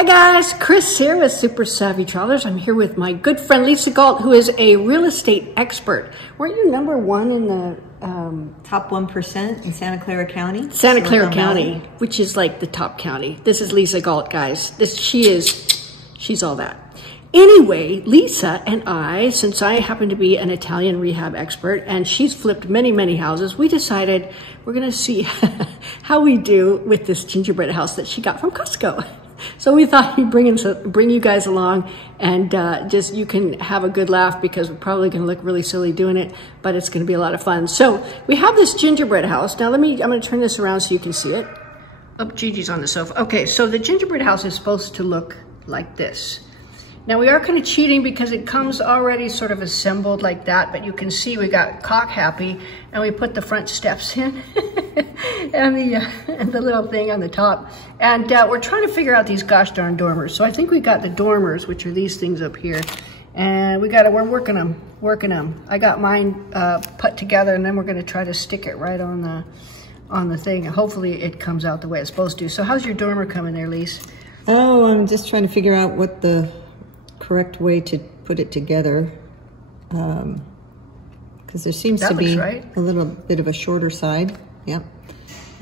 Hi guys, Chris here with Super Savvy Travelers. I'm here with my good friend Lisa Galt, who is a real estate expert. Weren't you number one in the top 1% in Santa Clara County? Santa Clara County, which is like the top county. This is Lisa Galt, guys. She's all that. Anyway, Lisa and I, since I happen to be an Italian rehab expert and she's flipped many, many houses, we decided we're going to see how we do with this gingerbread house that she got from Costco. So we thought we'd bring you guys along and just you can have a good laugh because we're probably going to look really silly doing it, but it's going to be a lot of fun. So we have this gingerbread house. Now I'm going to turn this around so you can see it. Oh, Gigi's on the sofa. Okay, so the gingerbread house is supposed to look like this. Now we are kind of cheating because it comes already sort of assembled like that, but you can see we got cock happy and we put the front steps in and the little thing on the top. And we're trying to figure out these gosh darn dormers. So I think we got the dormers, which are these things up here. And we're working them. I got mine put together and then we're gonna try to stick it right on the thing. Hopefully it comes out the way it's supposed to. So how's your dormer coming there, Lise? Oh, I'm just trying to figure out what the correct way to put it together, because there seems to be a little bit of a shorter side. Yep.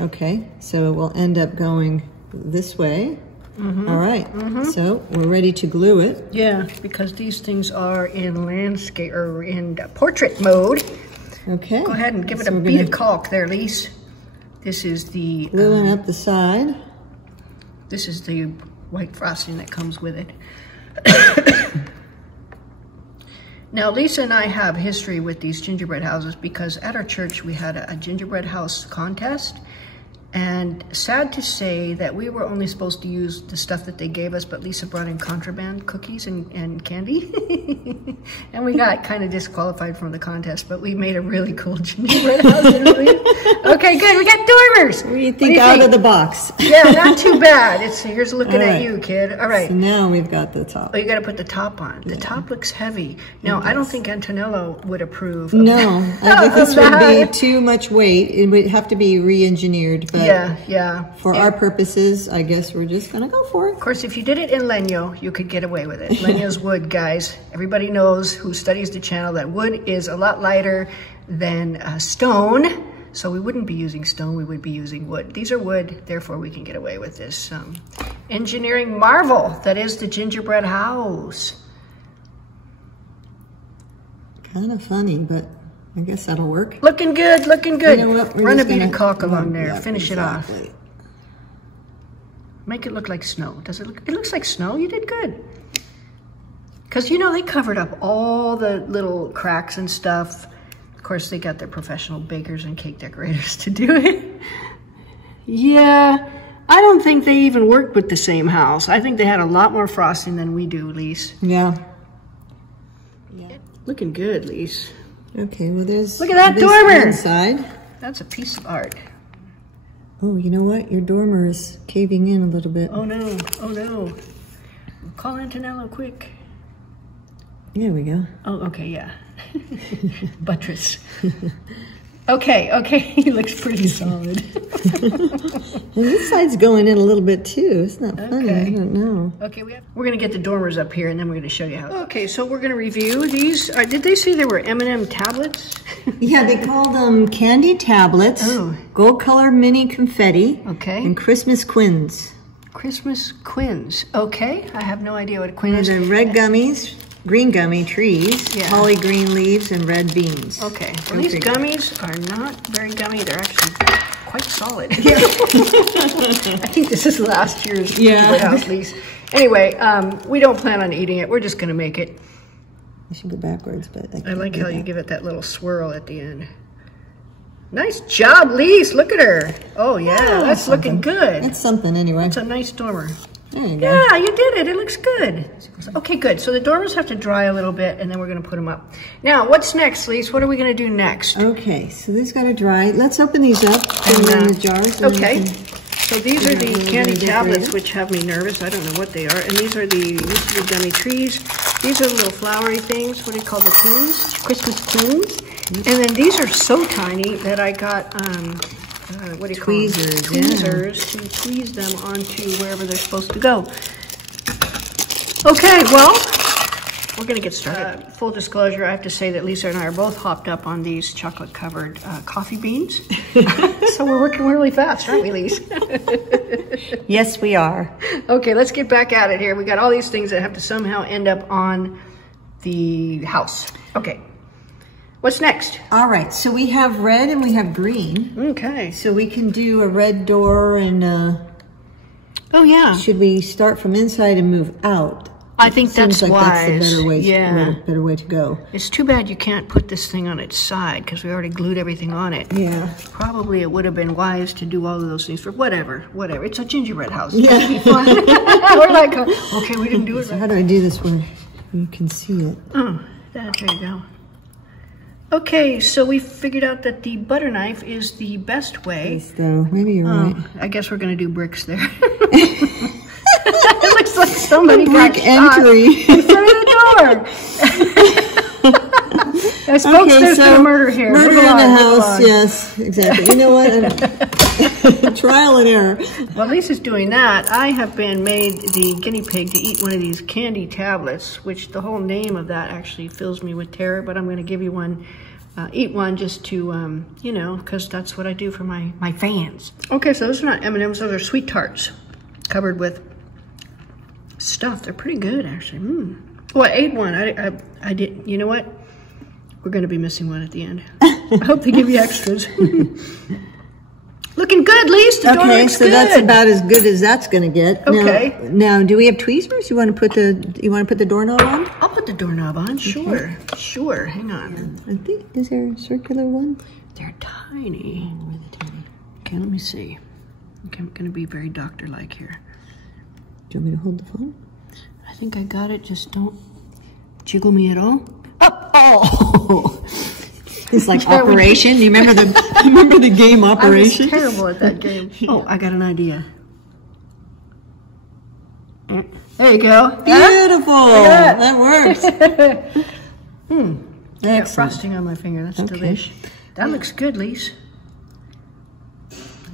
Okay, so we'll end up going this way. All right, so we're ready to glue it. Yeah, because these things are in landscape or in portrait mode. Okay. Go ahead and give it a bead of caulk there, Lise. This is the gluing up the side. This is the white frosting that comes with it. Now, Lisa and I have history with these gingerbread houses because at our church we had a gingerbread house contest, and sad to say that we were only supposed to use the stuff that they gave us, but Lisa brought in contraband cookies and candy and we got kind of disqualified from the contest, but we made a really cool gingerbread house. Okay, good, we got dormers. What do you think out of the box? Yeah, not too bad. Here's looking at you, kid. All right. So now we've got the top. Oh, you got to put the top on. The top looks heavy. Now, I don't think Antonello would approve. No, I think this would be too much weight. It would have to be re-engineered. But yeah. For our purposes, I guess we're just going to go for it. Of course, if you did it in Leño, you could get away with it. Leño's wood, guys. Everybody knows who studies the channel that wood is a lot lighter than stone. So we wouldn't be using stone, we would be using wood. These are wood, therefore we can get away with this engineering marvel that is the gingerbread house. Kind of funny, but I guess that'll work. Looking good, looking good. You know what? Run a bead of caulk along there. Yeah, finish it off. Make it look like snow. Does it look? It looks like snow. You did good. Because, you know, they covered up all the little cracks and stuff. Of course, they got their professional bakers and cake decorators to do it. Yeah, I don't think they even worked with the same house. I think they had a lot more frosting than we do, Lise. Yeah. Looking good, Lise. Okay, well look at that dormer inside. That's a piece of art. Oh, you know what? Your dormer is caving in a little bit. Oh no, oh no. Call Antonello quick. There we go. Oh, okay, yeah. Buttress. Okay, he looks pretty solid. And this side's going in a little bit too. It's not funny, I don't know. Okay, we're gonna get the dormers up here and then we're gonna show you how. Okay, so we're gonna review these. Did they say they were M&M tablets? Yeah, they called them candy tablets, gold colored mini confetti, and Christmas quins. Christmas quins, okay. I have no idea what a quin is. And then red gummies, green gummy trees, holly green leaves, and red beans. Okay, well, these gummies are not very gummy. They're actually quite solid. Yeah. I think this is last year's house lease. Anyway, we don't plan on eating it. We're just going to make it. I should go backwards, but I like how you give it that little swirl at the end. Nice job, Lise. Look at her. Oh, yeah, that's looking good. It's something anyway. It's a nice dormer. There you go. Yeah, you did it. It looks good. Okay, good. So the dormers have to dry a little bit, and then we're going to put them up. Now, what's next, Lise? What are we going to do next? Okay, so these got to dry. Let's open these up in the jars. Okay. So these are the candy tablets, which have me nervous. I don't know what they are. And these are the gummy trees. These are the little flowery things. What do you call the quins? Christmas quins. And then these are so tiny that I got what do you call them? Tweezers to tweeze them onto wherever they're supposed to go. Okay, well, we're gonna get started. Full disclosure, I have to say that Lisa and I are both hopped up on these chocolate-covered coffee beans. So we're working really fast, aren't we, Lisa? Yes, we are. Okay, let's get back at it here. We got all these things that have to somehow end up on the house. Okay, what's next? All right, so we have red and we have green. Okay. So we can do a red door and oh yeah. Should we start from inside and move out? I think that's like wise. That's the better way, yeah. Better way to go. It's too bad you can't put this thing on its side because we already glued everything on it. Yeah. Probably it would have been wise to do all of those things for whatever. It's a gingerbread house. Yeah. It'll be fun. We're like, okay, we didn't do it. So how do I do this where you can see it? Oh, there you go. Okay, so we figured out that the butter knife is the best way. So maybe you're right. I guess we're going to do bricks there. It looks like somebody got shot entry in front of the door. I spoke there's been a murder here. Murder in the house, yes, exactly. You know what? Trial and error. While Lisa's doing that, I have been made the guinea pig to eat one of these candy tablets, which the whole name of that actually fills me with terror, but I'm going to give you one, eat one just to, you know, because that's what I do for my fans. Okay, so those are not M&Ms, those are sweet tarts covered with stuff. They're pretty good, actually. Well, I ate one. I did. You know what? We're going to be missing one at the end. I hope they give you extras. Looking good, Lisa. The door looks so good. That's about as good as that's going to get. Okay. Now, do we have tweezers? You want to put the doorknob on? I'll put the doorknob on. Sure. Okay. Sure. Hang on. I think is there a circular one? They're tiny. Oh, really tiny. Okay, let me see. Okay, I'm going to be very doctor-like here. Do you want me to hold the phone? I think I got it. Just don't jiggle me at all. Oh! It's like Operation. Do you remember the game Operation? I was terrible at that game. Oh, I got an idea. There you go. Beautiful. That works. Excellent. Frosting on my finger. That's delish. That looks good, Lise.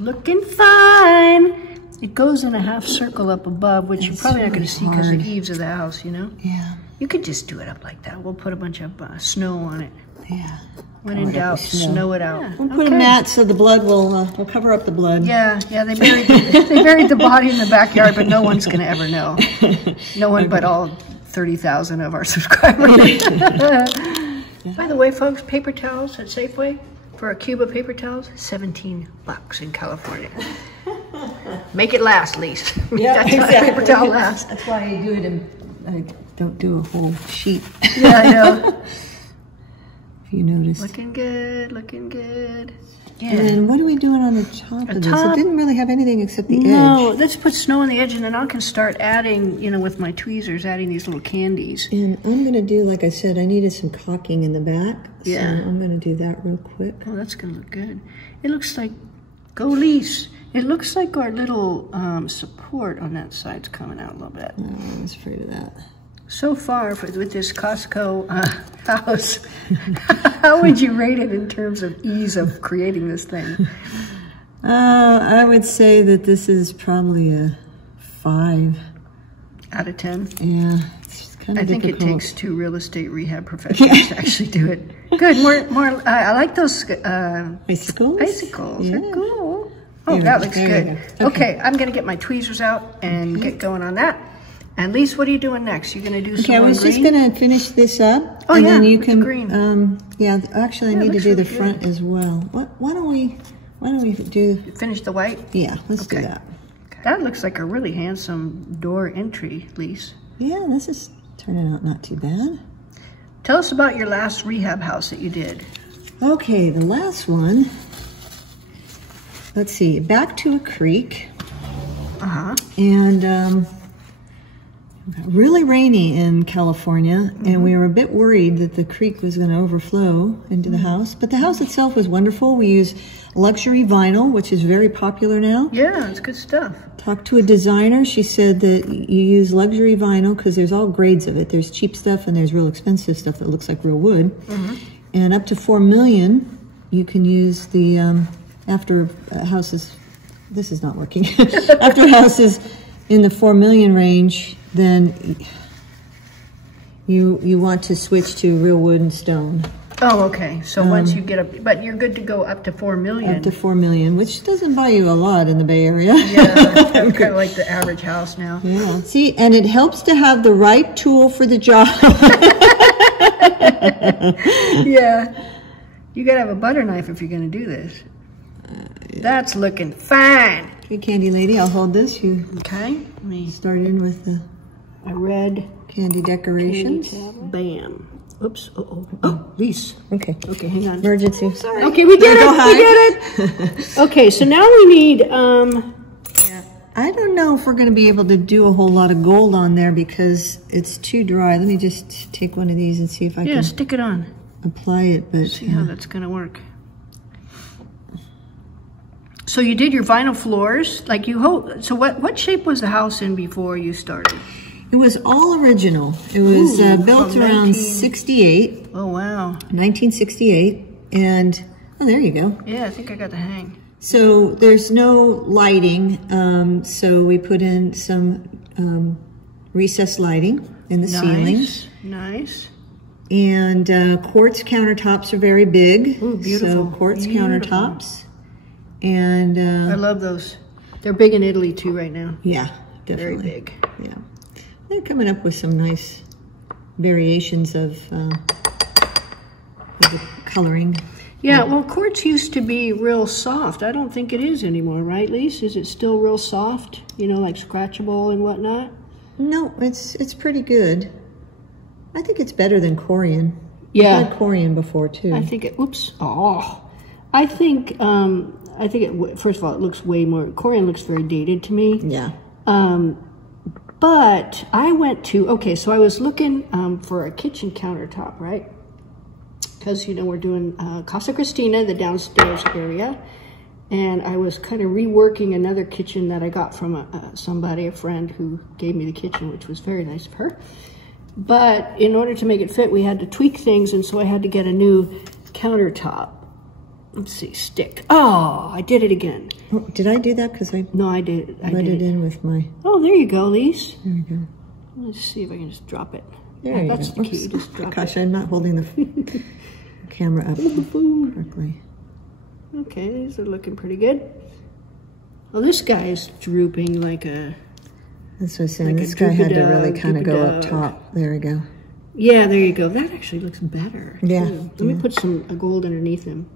Looking fine. It goes in a half circle up above, which you're probably not going to see because of the eaves of the house, you know? Yeah. You could just do it up like that. We'll put a bunch of snow on it. Yeah. When in doubt, snow it out. Yeah. We'll put a mat so the blood will cover up the blood. Yeah, they buried the body in the backyard, but no one's going to ever know. No one but all 30,000 of our subscribers. By the way, folks, paper towels at Safeway for a cube of paper towels, $17 in California. Make it last, Lise. Yeah, that's exactly. How paper towel lasts. That's why I do it I don't do a whole sheet. Yeah, I know. If you noticed. Looking good, looking good. Yeah. And what are we doing on the top of this? It didn't really have anything except the edge. No, let's put snow on the edge, and then I can start adding, you know, with my tweezers, adding these little candies. And I'm going to do, like I said, I needed some caulking in the back. Yeah. So I'm going to do that real quick. Oh, that's going to look good. It looks like, go Lise. It looks like our little support on that side's coming out a little bit. Oh, I was afraid of that. So far, with this Costco house, how would you rate it in terms of ease of creating this thing? I would say that this is probably a 5 out of 10. Yeah, it's kind of difficult. I think it takes 2 real estate rehab professionals to actually do it. Good, more. I like those icicles. Icicles, yeah. They're cool. Oh, that looks good. Okay, I'm gonna get my tweezers out and get going on that. And Lise, what are you doing next? You're going to do some more green? I was just going to finish this up. Oh, and yeah, then you can, green. Yeah, actually, I need to do the front as well. Why don't we do... Finish the white? Yeah, let's do that. Okay. That looks like a really handsome door entry, Lise. Yeah, this is turning out not too bad. Tell us about your last rehab house that you did. Okay, the last one. Let's see, back to a creek. Uh-huh. And... really rainy in California, and we were a bit worried that the creek was going to overflow into the house. But the house itself was wonderful. We use luxury vinyl, which is very popular now. Yeah, it's good stuff. Talked to a designer. She said that you use luxury vinyl because there's all grades of it. There's cheap stuff and there's real expensive stuff that looks like real wood. And up to 4 million, you can use the, after houses, this is not working. After houses in the 4 million range, then You want to switch to real wood and stone. Oh, okay. So once you get up, but you're good to go up to 4 million. Up to 4 million, which doesn't buy you a lot in the Bay Area. Yeah, that's kind of like the average house now. Yeah. See, and it helps to have the right tool for the job. Yeah. You gotta have a butter knife if you're gonna do this. Yeah. That's looking fine. Okay, Candy Lady, I'll hold this. You let me start in with the red candy decorations. Candy bam. Oops. Oh, Lise. Okay. Okay, hang on. Emergency. Sorry. Okay, we did it. We did it. Okay, so now we need. I don't know if we're going to be able to do a whole lot of gold on there because it's too dry. Let me just take one of these and see if I can. Stick it on. Apply it, but see how that's going to work. So you did your vinyl floors, like you hope. So what shape was the house in before you started? It was all original. It was built around 68. Oh, wow. 1968. And, oh, there you go. Yeah, I think I got the hang. So there's no lighting. So we put in some recessed lighting in the ceilings. Nice. And quartz countertops are very big. Ooh, beautiful. So quartz countertops. And I love those. They're big in Italy too right now. Yeah, definitely. Very big. Yeah. They're coming up with some nice variations of the coloring. Yeah, well, quartz used to be real soft. I don't think it is anymore, right, Lise? Is it still real soft? You know, like scratchable and whatnot? No, it's pretty good. I think it's better than Corian. Yeah. I've had Corian before too. I think it. Oops. Oh, I think it. First of all, it looks way more. Corian looks very dated to me. Yeah. But I went to, okay, so I was looking for a kitchen countertop, right? Because, you know, we're doing Casa Cristina, the downstairs area. And I was kind of reworking another kitchen that I got from a friend who gave me the kitchen, which was very nice of her. But in order to make it fit, we had to tweak things, and so I had to get a new countertop. Let's see, stick. Oh, I did it again. Oh, did I do that? Because I no, I did. I let did it in with my. Oh, there you go, Lise. There we go. Let's see if I can just drop it. There you that's go. the key. Just drop Gosh, it. I'm not holding the camera up correctly. Okay, these are looking pretty good. Well, this guy is drooping like a. That's what I was saying. Like this guy had to really kind of go up top. There we go. Yeah, there you go. That actually looks better. Yeah. Let me put some gold underneath him.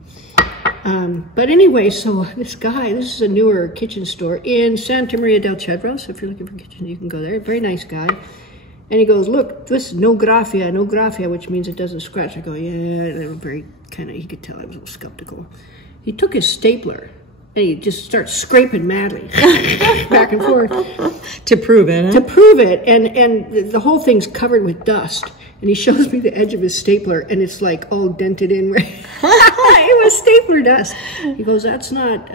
But anyway, so this is a newer kitchen store in Santa Maria del Cedro. So if you're looking for kitchen, you can go there. Very nice guy. And he goes, look, this is no graffia, which means it doesn't scratch. I go, yeah. And I'm very kind of, he could tell I was a little skeptical. He took his stapler and he just starts scraping madly back and forth. To prove it, huh? To prove it. And the whole thing's covered with dust. And he shows me the edge of his stapler, and it's like all dented in. It was stapler dust. He goes, that's not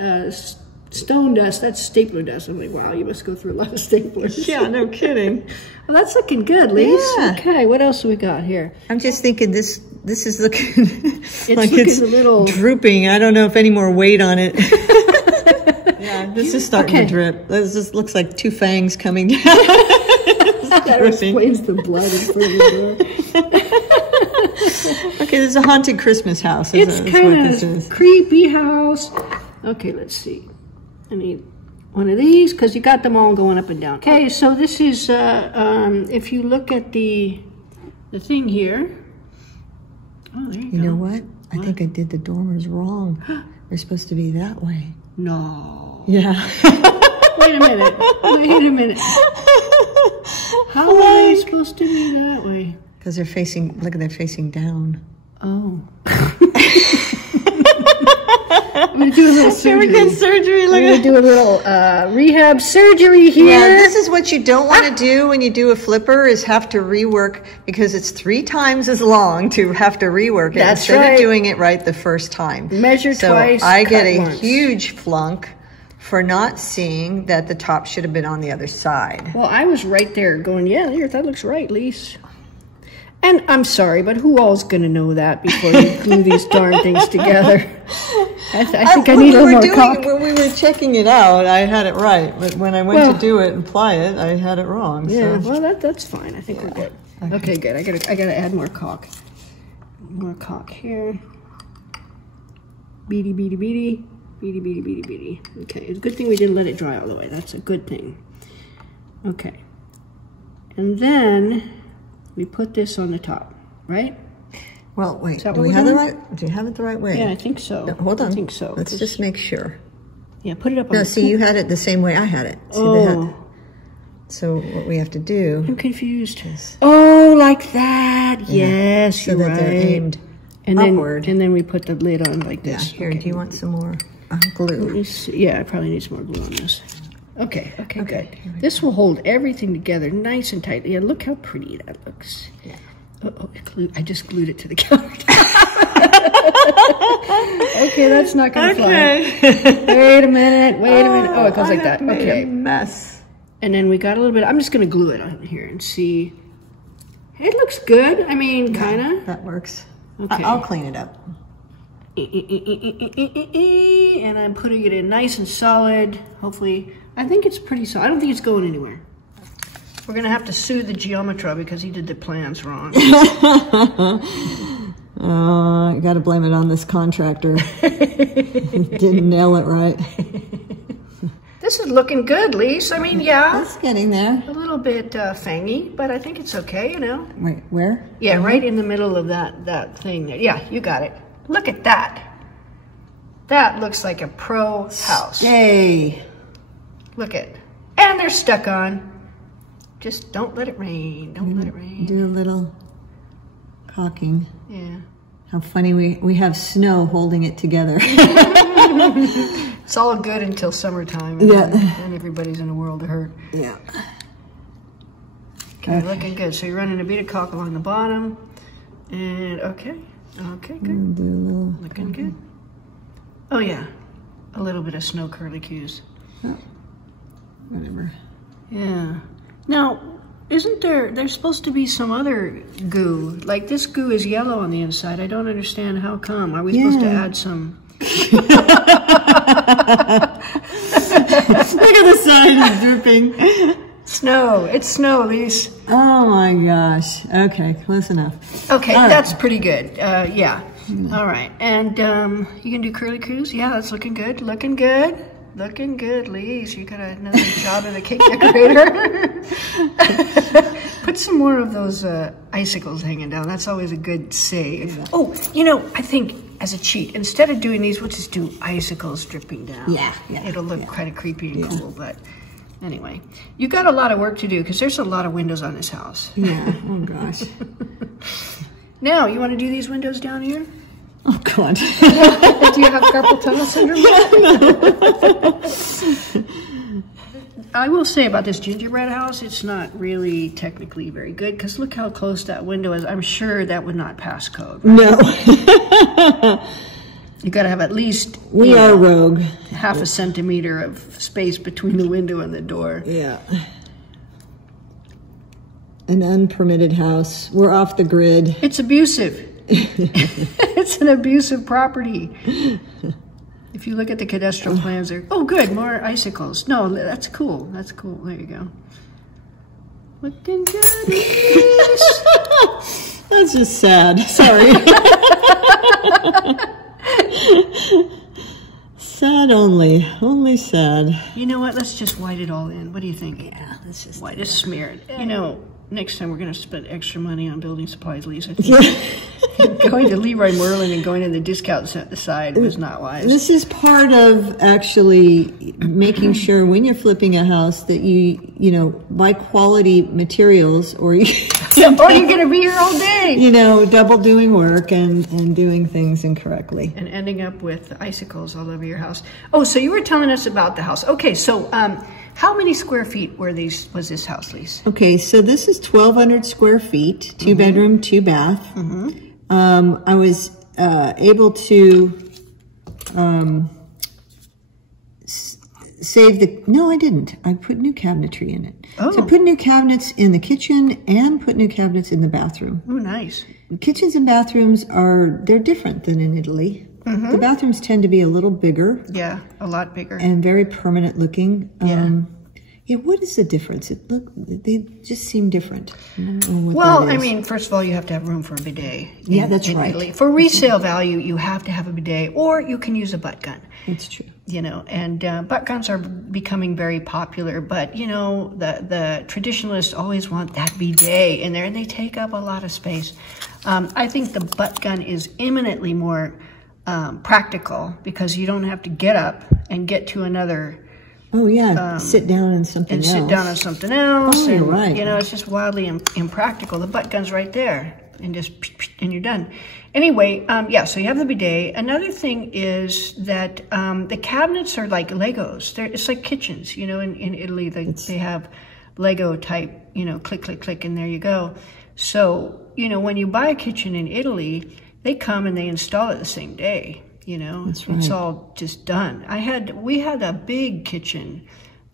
stone dust, that's stapler dust. I'm like, wow, you must go through a lot of staplers. Yeah, no kidding. Well, that's looking good, Lise. Yeah. Okay, what else do we got here? I'm just thinking this is looking like it's a little drooping. I don't know if any more weight on it. Yeah, this is starting to drip. This just looks like two fangs coming down. That explains the blood in front of the door. Okay, this is a haunted Christmas house. It's kind of creepy house. Okay, let's see. I need one of these because you got them all going up and down. Okay, so this is, if you look at the thing here. Oh, there you go. You know what? I think I did the dormers wrong. They're supposed to be that way. No. Yeah. Wait a minute. How are they supposed to be that way? Because they're facing, look at they're facing down. Oh. I'm going to do a little surgery. Surgery. I'm going to do a little rehab surgery here. Yeah, this is what you don't want to do when you do a flipper is have to rework because it's 3 times as long to have to rework it instead of doing it right the first time. Measure twice, I get a once. huge flunk for not seeing that the top should have been on the other side. Well, I was right there going, yeah, that looks right, Lise. And I'm sorry, but who all's going to know that before you glue these darn things together? I think I need a little more caulk. When we were checking it out, I had it right. But when I went to do it and apply it, I had it wrong. Yeah, so. well, that's fine. I think we're good. Okay, good. I gotta add more caulk. More caulk here. Beady, beady, beady. Beady, beady, beady, beady. Okay, it's a good thing we didn't let it dry all the way. That's a good thing. Okay. And then we put this on the top, right? Well, wait. Do we have it right? Do you have it the right way? Yeah, I think so. No, hold on. I think so. Let's just make sure. Yeah, put it up on No, see, you had it the same way I had it. See, oh. So what we have to do... I'm confused. Oh, like that. Yeah. Yes, you're right. So that they're aimed upward. And then we put the lid on like this. Yeah, here, do you want some more glue? Yeah, I probably need some more glue on this. Okay, good. This will hold everything together nice and tightly. Yeah, look how pretty that looks. Yeah. Oh, I just glued it to the countertop. Okay, that's not going to fly. Wait a minute. Oh, it goes like that. Okay. A mess. And then we got a little bit. I'm just going to glue it on here and see. It looks good. I mean, kind of. That works. Okay. I'll clean it up. And I'm putting it in nice and solid. Hopefully, I think it's pretty solid. I don't think it's going anywhere. We're going to have to sue the geometra because he did the plans wrong. I got to blame it on this contractor. Didn't nail it right. This is looking good, Lise. I mean, yeah. It's getting there. A little bit fangy, but I think it's okay, you know. Wait, where? Yeah, right in the middle of that thing there. Yeah, you got it. Look at that. That looks like a pro house. Yay. Look at. And they're stuck on. Just don't let it rain. Don't let it rain. Do a little caulking. Yeah. How funny we have snow holding it together. It's all good until summertime. And then everybody's in a world of hurt. Yeah. Okay, looking good. So you're running a bead of caulk along the bottom. And okay, good. Do a little looking good. Oh yeah, a little bit of snow curlicues. Oh, whatever. Yeah. Now, isn't there's supposed to be some other goo? Like this goo is yellow on the inside. I don't understand how come. Are we supposed to add some? Look at the sign is drooping. Snow. It's snow, Lise. Oh my gosh. Okay, close enough. Okay, that's pretty good. Yeah. All right. And you can do curlicues? Yeah, that's looking good. Looking good. Looking good, Lise. You got another job as a cake decorator. Put some more of those icicles hanging down. That's always a good save. Yeah. Oh, you know, I think as a cheat, instead of doing these, we'll just do icicles dripping down. Yeah. It'll look kind of creepy and cool, but anyway. You got a lot of work to do because there's a lot of windows on this house. Yeah, oh gosh. Now, you want to do these windows down here? Oh, God. Do you have carpal tunnel syndrome? No. I will say about this gingerbread house, it's not really technically very good because look how close that window is. I'm sure that would not pass code. Right? No. You got to have at least we are rogue. Half a centimeter of space between the window and the door. Yeah. An unpermitted house. We're off the grid. It's abusive. It's an abusive property. If you look at the cadastral plans, there. Oh, good, more icicles. No, that's cool. That's cool. There you go. Looking good. That's just sad. Sorry. Sad only. Only sad. You know what? Let's just white it all in. What do you think? Yeah, let's just white. Just smear it. You know, next time we're going to spend extra money on building supplies, Lisa. I think going to Leroy Merlin and going to the discount side was not wise. This is part of actually making sure when you're flipping a house that you know, buy quality materials or you... or you're going to be here all day. You know, double doing work and doing things incorrectly. And ending up with icicles all over your house. Oh, so you were telling us about the house. Okay, so how many square feet was this house, Lise? Okay, so this is 1,200 square feet, 2 bedroom, 2 bath. I was able to No, I didn't. I put new cabinetry in it. Oh. So I put new cabinets in the kitchen and put new cabinets in the bathroom. Oh, nice. Kitchens and bathrooms they're different than in Italy. Mm-hmm. The bathrooms tend to be a little bigger. Yeah, a lot bigger. And very permanent looking. Yeah. Yeah, what is the difference? They just seem different. I don't know what Well, that is. I mean, first of all, you have to have room for a bidet. Yeah, that's right. Italy. For resale value, you have to have a bidet, or you can use a butt gun. That's true. You know, and butt guns are becoming very popular, but you know, the traditionalists always want that bidet in there, and they take up a lot of space. I think the butt gun is eminently more practical because you don't have to get up and get to another. Oh yeah, sit down on something else. Sit down on something else. Oh, you're right. You know, it's just wildly impractical. The butt gun's right there, and and you're done. Anyway, yeah. So you have the bidet. Another thing is that the cabinets are like Legos. It's like kitchens. You know, in Italy they have Lego type. You know, click, click, click, and there you go. So you know, when you buy a kitchen in Italy, they come and they install it the same day. You know, That's right. It's all just done. We had a big kitchen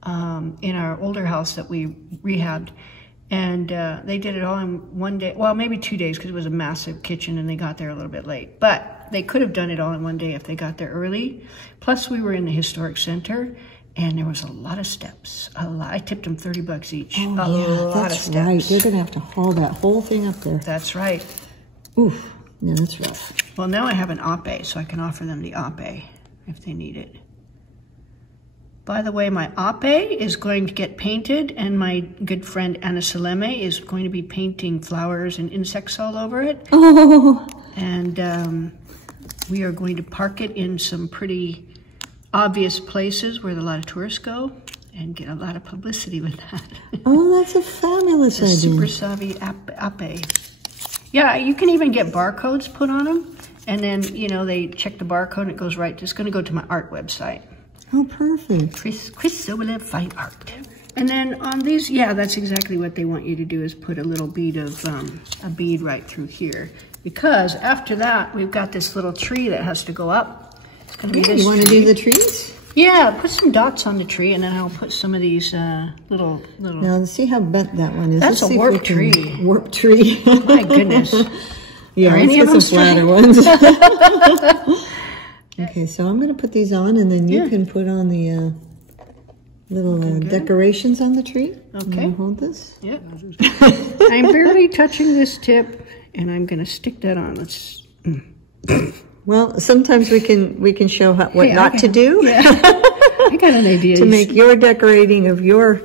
in our older house that we rehabbed, and they did it all in one day. Well, maybe 2 days because it was a massive kitchen and they got there a little bit late. But they could have done it all in one day if they got there early. Plus, we were in the historic center, and there was a lot of steps. I tipped them $30 each. Oh, a lot of steps. Right. They're going to have to haul that whole thing up there. That's right. Oof. Yeah, that's rough. Well, now I have an ape, so I can offer them the ape if they need it. By the way, my ape is going to get painted, and my good friend Anna Saleme is going to be painting flowers and insects all over it. Oh. And we are going to park it in some pretty obvious places where a lot of tourists go and get a lot of publicity with that. Oh, that's a fabulous idea. Super savvy ape. Yeah, you can even get barcodes put on them, and then, you know, they check the barcode and it goes right. It's going to go to my art website. Oh, perfect. Chris Sobolev Fine Art. And then on these, yeah, that's exactly what they want you to do is put a little bead of, a bead right through here. Because after that, we've got this little tree that has to go up. It's going to be this You want to tree. do the trees? Yeah, put some dots on the tree, and then I'll put some of these little. Now, let's see how bent that one is. That's Let's a see if warped we can- tree. Warped tree. My goodness. Yeah, Are let's any get of some them flatter ones. Okay, so I'm going to put these on, and then you can put on the little decorations on the tree. Okay. Hold this. Yeah. I'm barely touching this tip, and I'm going to stick that on. Let's. Well, sometimes we can show what not to do. Yeah. I got an idea. To make your decorating of your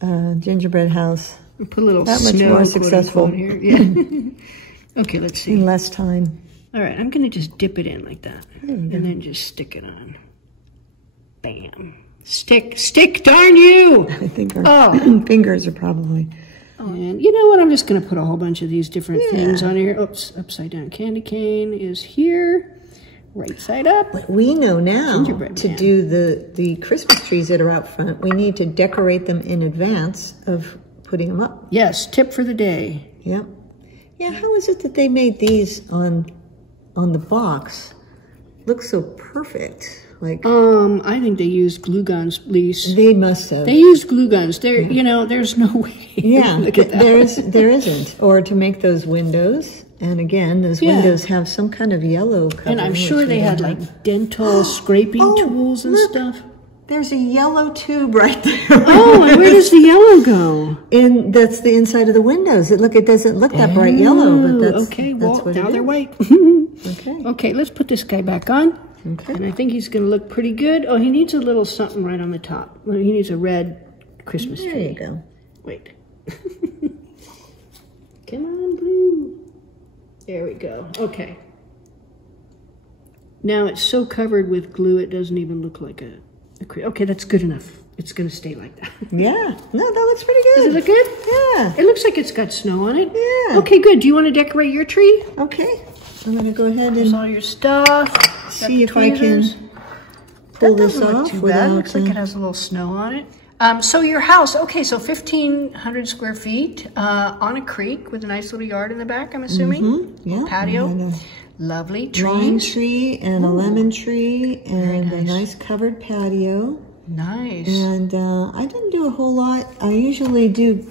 gingerbread house put a little that much snow, more successful here. Yeah. Okay, let's see. in less time. All right, I'm going to just dip it in like that, and then just stick it on. Bam. Stick, darn you! I think our fingers are probably. And you know what? I'm just going to put a whole bunch of these different things on here. Oops, upside down candy cane is here. Right side up. But we know now Gingerbread to man. do the Christmas trees that are out front, we need to decorate them in advance of putting them up. Yes, tip for the day. Yep. Yeah, how is it that they made these on the box look so perfect? Like I think they used glue guns, Lise. they must have. They used glue guns. There, you know, there's no way. Yeah, Look at that. there isn't. Or to make those windows, and again, those windows have some kind of yellow cover. And I'm sure they had like dental scraping tools and stuff. There's a yellow tube right there. Oh, and where does the yellow go? And that's the inside of the windows. It doesn't look that bright yellow, but that's okay. that's Well, what now it they're is. white. Okay. Okay, let's put this guy back on. Okay. And I think he's going to look pretty good. Oh, he needs a little something right on the top. Well, he needs a red Christmas tree. There you go. Wait. Come on, blue. There we go. Okay. Now it's so covered with glue it doesn't even look like a okay, that's good enough. It's going to stay like that. Yeah. No, that looks pretty good. Does it look good? Yeah. It looks like it's got snow on it. Yeah. Okay, good. Do you want to decorate your tree? Okay. I'm going to go ahead There's and all your stuff. see if I can pull this That doesn't look off too without. bad. Looks like it has a little snow on it. So your house, okay, so 1,500 square feet on a creek with a nice little yard in the back, I'm assuming. Yeah. Patio. And Lovely a lime trees. tree and a lemon tree and a nice covered patio. Nice. And I didn't do a whole lot. I usually do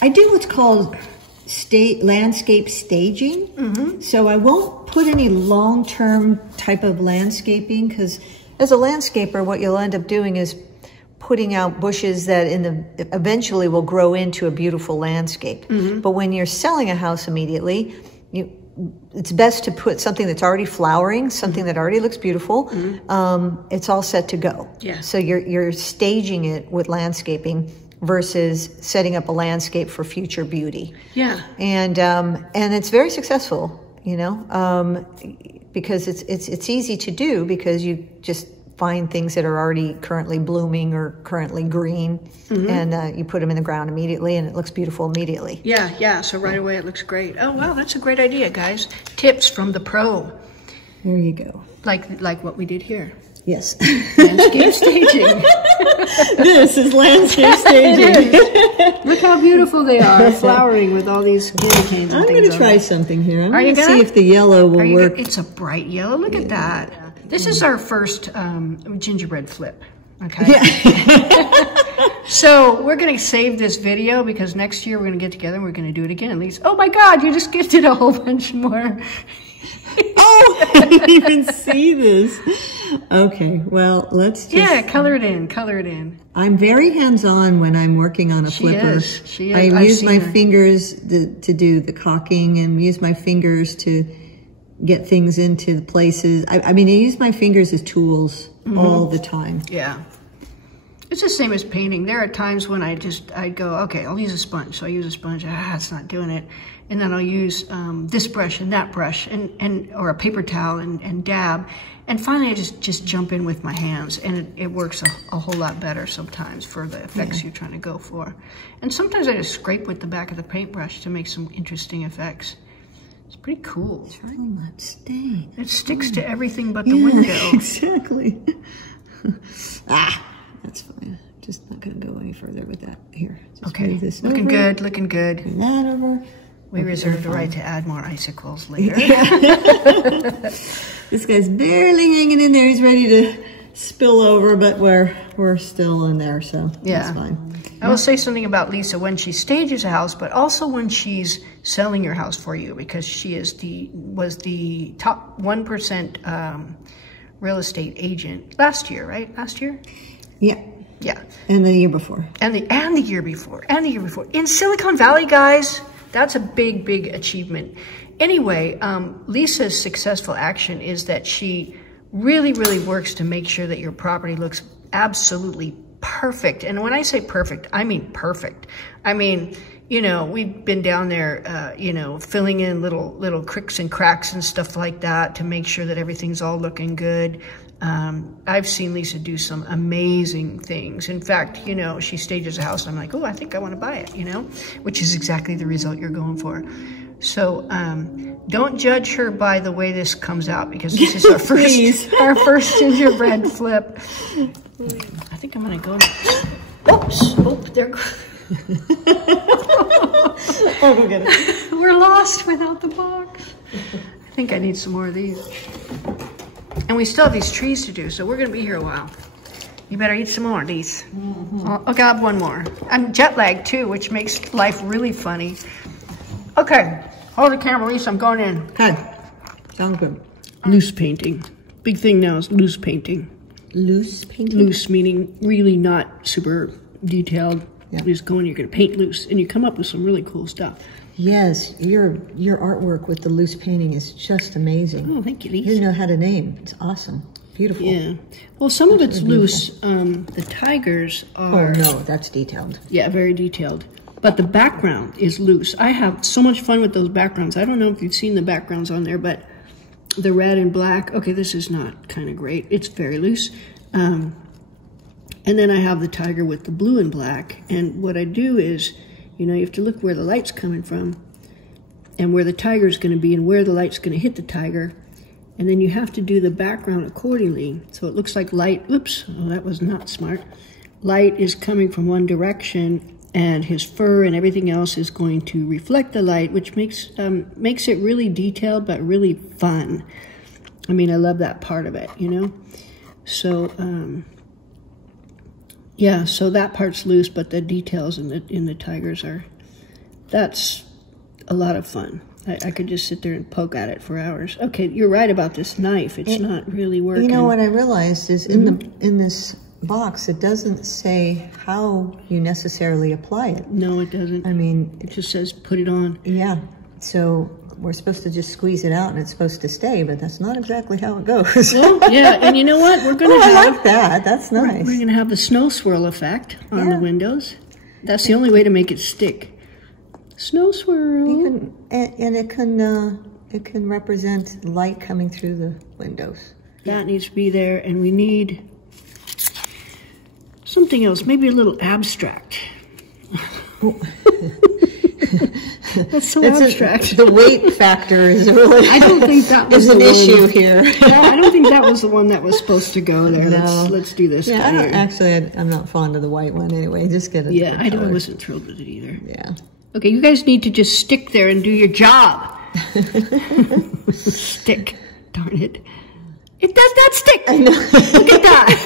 I do what's called landscape staging. So I won't put any long-term type of landscaping, because as a landscaper, what you'll end up doing is putting out bushes that eventually will grow into a beautiful landscape. But when you're selling a house immediately, it's best to put something that's already flowering, something that already looks beautiful. It's all set to go. Yeah. So you're staging it with landscaping versus setting up a landscape for future beauty. Yeah. And it's very successful, you know, because it's easy to do, because you just find things that are already currently blooming or currently green, and you put them in the ground immediately, and it looks beautiful immediately. Yeah. So right away it looks great. Oh, wow, that's a great idea, guys. Tips from the pro. There you go. Like what we did here. Yes. Landscape staging. This is landscape staging. Look how beautiful they are, flowering with all these candy canes and I'm things. going to try something here. I'm going to gonna see if the yellow will work. It's a bright yellow. Look at that. This is our first gingerbread flip. Okay. Yeah. So we're going to save this video, because next year we're going to get together and we're going to do it again at least. Oh my God, you just gifted a whole bunch more. Oh, I didn't even see this. Okay, well, let's just... Yeah, color it in. I'm very hands-on when I'm working on a flipper. She is. I use my fingers to do the caulking, and use my fingers to get things into the places. I mean, I use my fingers as tools all the time. Yeah. It's the same as painting. There are times when I'd go, okay, I'll use a sponge. So I use a sponge, it's not doing it. And then I'll use this brush and that brush, or a paper towel and dab. And finally I just jump in with my hands, and it works a whole lot better sometimes for the effects you're trying to go for. And sometimes I just scrape with the back of the paintbrush to make some interesting effects. It's pretty cool. It will not stay. It sticks to everything but the window. Exactly. That's fine. Just not going to go any further with that. Here. Okay. Looking good. Looking good. Turn that over. We reserve the right to add more icicles later. This guy's barely hanging in there. He's ready to spill over, but we're still in there, so that's fine. I will say something about Lisa when she stages a house, but also when she's selling your house for you, because she was the top 1% real estate agent last year, right? Last year? Yeah. Yeah. And the year before. And the year before. And the year before. In Silicon Valley, guys, that's a big, big achievement. Anyway, Lisa's successful action is that she really, really works to make sure that your property looks absolutely perfect. And when I say perfect, I mean perfect. I mean, you know, we've been down there, you know, filling in little cricks and cracks and stuff like that to make sure that everything's all looking good. I've seen Lisa do some amazing things. In fact, you know, she stages a house and I'm like, oh, I think I want to buy it, you know, which is exactly the result you're going for. So don't judge her by the way this comes out, because this is our first gingerbread flip. I think I'm going to go. Oops. Oh, there. I'll go get it. We're lost without the box. I think I need some more of these. And we still have these trees to do, so we're going to be here a while. You better eat some more of these. I'll grab one more. I'm jet lagged too, which makes life really funny. Okay, hold the camera, Lisa. I'm going in. Hi. Sounds good. Loose painting. Big thing now is loose painting. Loose painting? Loose meaning really not super detailed. Yeah. You just go in, you're going to paint loose, and you come up with some really cool stuff. Yes, your artwork with the loose painting is just amazing. Oh, thank you, Lisa. You know how to name. It's awesome. Beautiful. Yeah. Well, some of it's loose. The tigers are... Oh, no, that's detailed. Yeah, very detailed. But the background is loose. I have so much fun with those backgrounds. I don't know if you've seen the backgrounds on there, but the red and black... Okay, this is not kind of great. It's very loose. And then I have the tiger with the blue and black. And what I do is, you know, you have to look where the light's coming from and where the tiger's going to be and where the light's going to hit the tiger. And then you have to do the background accordingly. So it looks like light, oops, oh, that was not smart. Light is coming from one direction and his fur and everything else is going to reflect the light, which makes it really detailed, but really fun. I mean, I love that part of it, you know? So, Yeah, so that part's loose, but the details in the tigers that's a lot of fun. I could just sit there and poke at it for hours. Okay, you're right about this knife. It's not really working. You know what I realized is in this box, it doesn't say how you necessarily apply it. No, it doesn't. I mean, it just says put it on. Yeah. So we're supposed to just squeeze it out and it's supposed to stay, but that's not exactly how it goes. Well, yeah, and you know what? We're going to I like that. That's nice. We're going to have the snow swirl effect on the windows. That's the only way to make it stick. Snow swirl. And it can represent light coming through the windows. That needs to be there, and we need something else, maybe a little abstract. That's so abstract. The weight factor is really I don't think that was an issue here. No, I don't think that was the one that was supposed to go there. No. Let's do this. Yeah, I'm not fond of the white one anyway. Just get it. Yeah, I wasn't thrilled with it either. Yeah. Okay, you guys need to just stick there and do your job. Stick. Darn it. It does not stick. I know. Look at that.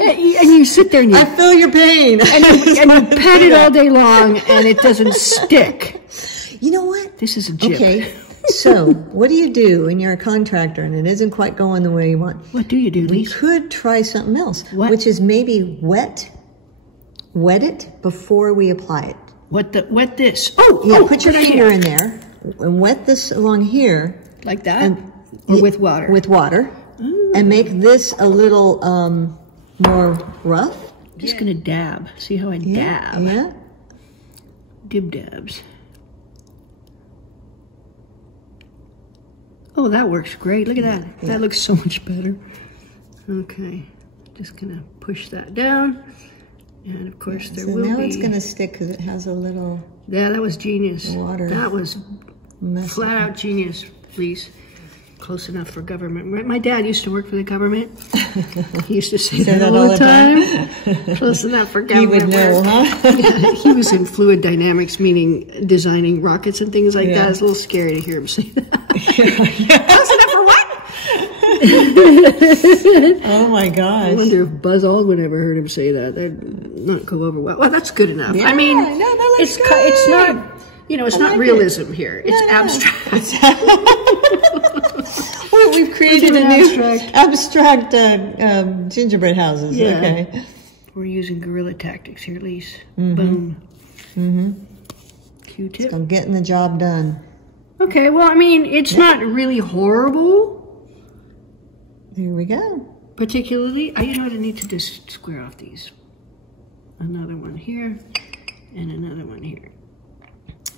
And you sit there and I feel your pain. And you pat it all day long and it doesn't stick. You know what? This is a jip. Okay. So, what do you do when you're a contractor and it isn't quite going the way you want? What do you do, We Lisa? could try something else, What? which is maybe wet it before we apply it. Wet this. Put your finger in there and wet this along here. Like that? Or with water? With water. Ooh. And make this a little more rough. I'm just going to dab. See how I dab? Yeah. Dib dabs. Oh, that works great. Look at that. Yeah. That looks so much better. Okay. Just going to push that down. And of course there will be... So now it's going to stick because it has a little... Yeah, that was genius. Water. That was flat out genius, please. Close enough for government. My dad used to work for the government. He used to say that all the time. Close enough for government. He would know, huh? Yeah, he was in fluid dynamics, meaning designing rockets and things like that. It's a little scary to hear him say that. Close enough for what? Oh my gosh. I wonder if Buzz Aldrin ever heard him say that. That'd not go over well. Well, that's good enough. Yeah, I mean, it's not... it's not realism here. It's abstract. Well, we've created a new abstract gingerbread houses. Yeah. Okay. We're using guerrilla tactics here, Lise. Boom. Q-tip. So getting the job done. Okay, well, I mean, it's not really horrible. Here we go. Particularly, I need to just square off these. Another one here, and another one here.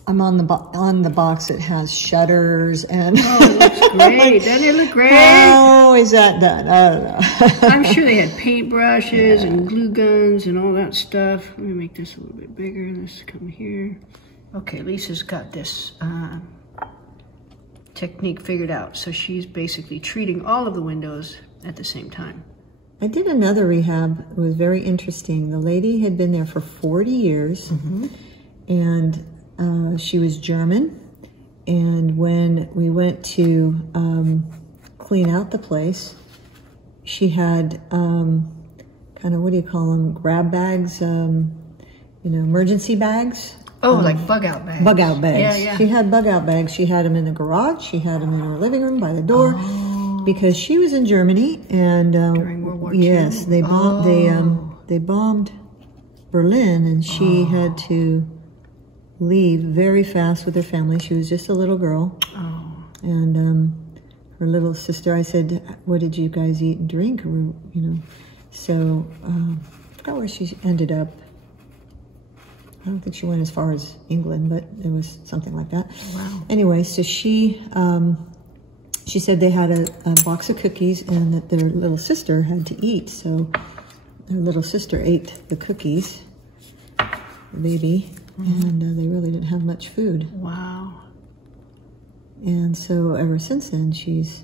I'm on the box. It has shutters and. Oh, it looks great. Doesn't it look great? How is that done? I don't know. I'm sure they had paintbrushes and glue guns and all that stuff. Let me make this a little bit bigger. This come here. Okay, Lisa's got this technique figured out. So she's basically treating all of the windows at the same time. I did another rehab. It was very interesting. The lady had been there for 40 years, and she was German. And when we went to clean out the place, she had kind of, what do you call them, grab bags, emergency bags. Oh, like bug out bags. Bug out bags. Yeah, yeah. She had bug out bags. She had them in the garage. She had them in her living room by the door. Because she was in Germany, and during World War II. Yes, they bombed. They bombed Berlin, and she had to leave very fast with her family. She was just a little girl, and her little sister. I said, "What did you guys eat and drink?" So I forgot where she ended up. I don't think she went as far as England, but it was something like that. Wow. Anyway, so she said they had a box of cookies and that their little sister had to eat. So her little sister ate the cookies, the baby, and they really didn't have much food. Wow. And so ever since then, she's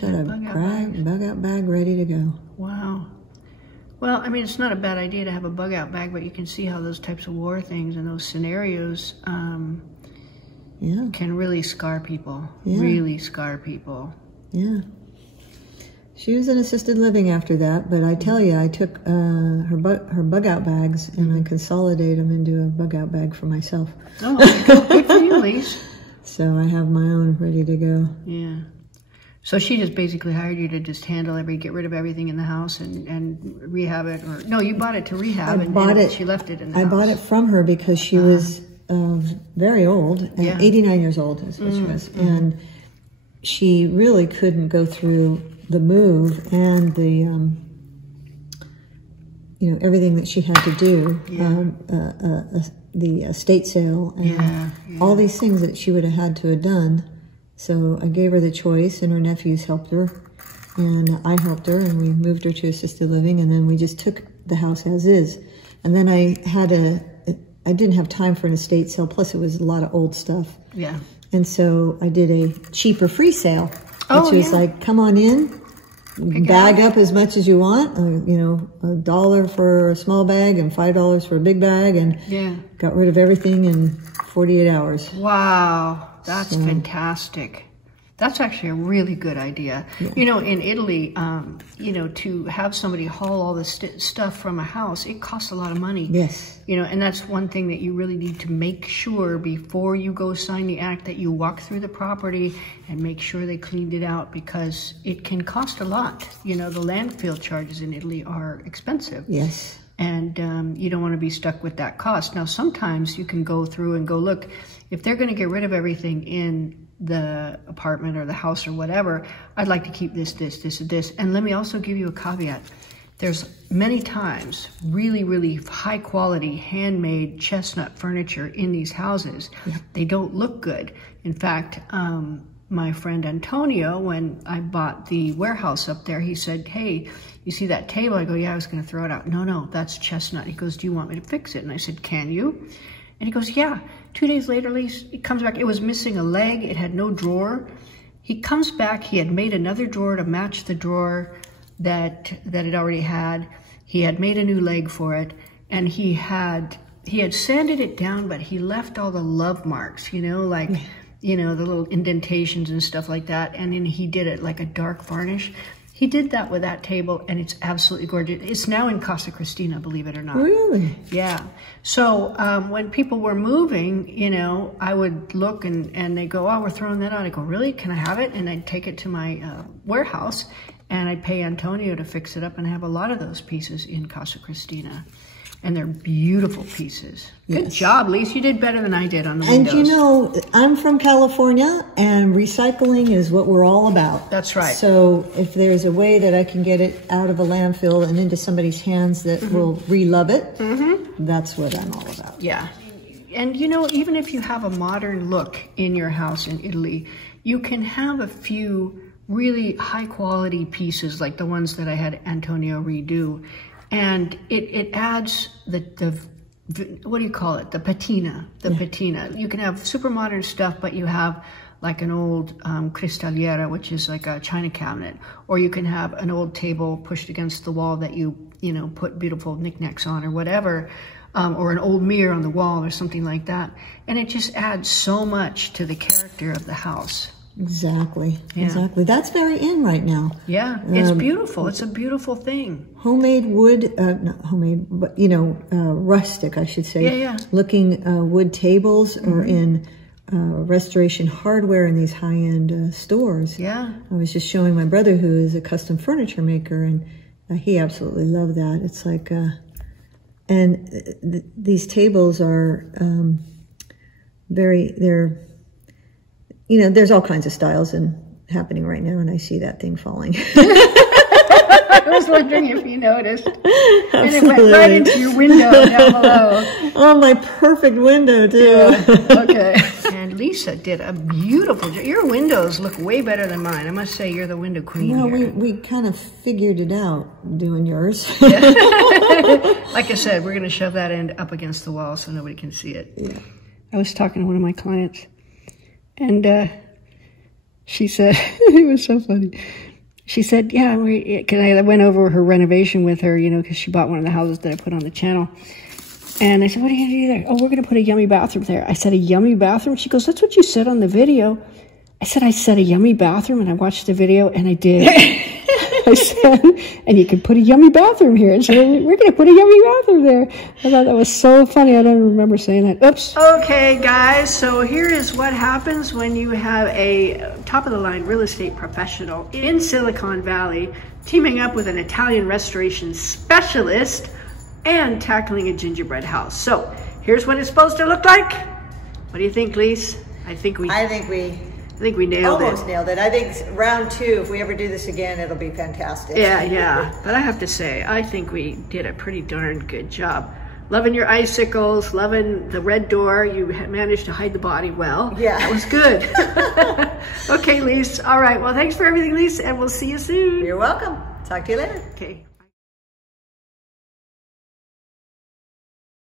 got a bug out bag ready to go. Wow. Well, I mean, it's not a bad idea to have a bug out bag, but you can see how those types of war things and those scenarios can really scar people. Yeah. Really scar people. Yeah. She was in assisted living after that, but I tell you, I took her bug out bags and I consolidated them into a bug out bag for myself. Oh, good for you, Lise. So I have my own ready to go. Yeah. So she just basically hired you to just get rid of everything in the house and rehab it, or no, you bought it to rehab and she left it in the house. I bought it from her because she was very old, 89 years old is what she was, and she really couldn't go through the move and the everything that she had to do, the estate sale and all these things that she would have had to have done. So I gave her the choice, and her nephews helped her, and I helped her, and we moved her to assisted living, and then we just took the house as is. And then I didn't have time for an estate sale, plus it was a lot of old stuff. Yeah. And so I did a cheaper free sale, which was like, come on in, bag up as much as you want, $1 for a small bag and $5 for a big bag, and got rid of everything in 48 hours. Wow, that's fantastic. That's actually a really good idea. Yeah. In Italy, to have somebody haul all this stuff from a house, it costs a lot of money. Yes. And that's one thing that you really need to make sure before you go sign the act, that you walk through the property and make sure they cleaned it out, because it can cost a lot. The landfill charges in Italy are expensive. Yes. And you don't want to be stuck with that cost. Now, sometimes you can go through and go, look, if they're going to get rid of everything in the apartment or the house or whatever, I'd like to keep this, this, this, and this. And let me also give you a caveat. There's many times really, really high quality handmade chestnut furniture in these houses. Yeah. They don't look good. In fact, my friend Antonio, when I bought the warehouse up there, he said, hey, you see that table? I go, yeah, I was going to throw it out. No, that's chestnut. He goes, do you want me to fix it? And I said, can you? And he goes, yeah. 2 days later, he comes back. It was missing a leg. It had no drawer. He comes back. He had made another drawer to match the drawer that it already had. He had made a new leg for it, and he had sanded it down, but he left all the love marks, the little indentations and stuff like that. And then he did it like a dark varnish. He did that with that table, and it's absolutely gorgeous. It's now in Casa Cristina, believe it or not. Really? Yeah. So when people were moving, I would look and they go, oh, we're throwing that out. I go, really? Can I have it? And I'd take it to my warehouse, and I'd pay Antonio to fix it up, and I have a lot of those pieces in Casa Cristina. And they're beautiful pieces. Yes. Good job, Lise. You did better than I did on the windows. And I'm from California, and recycling is what we're all about. That's right. So if there's a way that I can get it out of a landfill and into somebody's hands that will re-love it, that's what I'm all about. Yeah. And even if you have a modern look in your house in Italy, you can have a few really high quality pieces like the ones that I had Antonio redo. And it adds the what do you call it? The patina, patina. You can have super modern stuff, but you have like an old cristalliera, which is like a china cabinet, or you can have an old table pushed against the wall that you put beautiful knickknacks on or whatever, or an old mirror on the wall or something like that. And it just adds so much to the character of the house. Exactly. Yeah. Exactly. That's very in right now. Yeah, it's beautiful. It's a beautiful thing. Homemade wood, not homemade, but rustic, I should say. Yeah. Looking wood tables or in restoration hardware in these high-end stores. Yeah. I was just showing my brother, who is a custom furniture maker, and he absolutely loved that. It's like, these tables are there's all kinds of styles happening right now, and I see that thing falling. I was wondering if you noticed. Absolutely. And it went right into your window down below. Oh, my perfect window, too. Yeah. Okay. And Lisa did a beautiful job. Your windows look way better than mine. I must say, you're the window queen here. We kind of figured it out doing yours. Yeah. Like I said, we're going to shove that end up against the wall so nobody can see it. Yeah. I was talking to one of my clients, and she said, it was so funny. She said, yeah, because I went over her renovation with her, because she bought one of the houses that I put on the channel. And I said, what are you going to do there? Oh, we're going to put a yummy bathroom there. I said, a yummy bathroom? She goes, that's what you said on the video. I said a yummy bathroom, and I watched the video, and I did. I said, and you can put a yummy bathroom here. And so we're going to put a yummy bathroom there. I thought that was so funny. I don't even remember saying that. Oops. Okay, guys, so here is what happens when you have a top-of-the-line real estate professional in Silicon Valley teaming up with an Italian restoration specialist and tackling a gingerbread house. So here's what it's supposed to look like. What do you think, Lise? I think we nailed it. Almost nailed it. I think round 2, if we ever do this again, it'll be fantastic. Yeah. But I have to say, I think we did a pretty darn good job. Loving your icicles, loving the red door. You managed to hide the body well. Yeah. That was good. Okay, Lise. All right. Well, thanks for everything, Lise, and we'll see you soon. You're welcome. Talk to you later. Okay.